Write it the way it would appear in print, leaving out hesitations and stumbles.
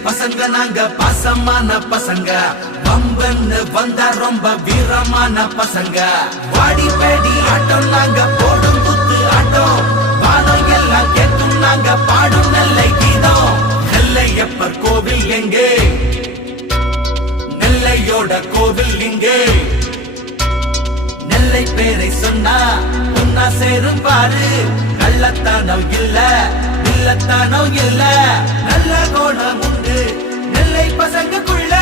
பசங்க நாங்க பாசமான பசங்க பம்பன்னு வந்தா ரொம்ப வீரமான பசங்க வாடி பேடி ஆட்டம் நாங்க போடும் குத்து ஆட்டம் வானம் எல்லாம் கேட்கும் நாங்க பாடும் நெல்லை கீதம் நெல்லையப்பர் கோவில் எங்கே நெல்லையோட கோவில் இங்கே நெல்லை பேரை சொன்னா ஒன்னா சேரும் பாரு கள்ளத்தானம் இல்ல இல்லத்தானம் இல்ல நல்ல கோணம் உண்டு நெல்லை பசங்கக்குள்ள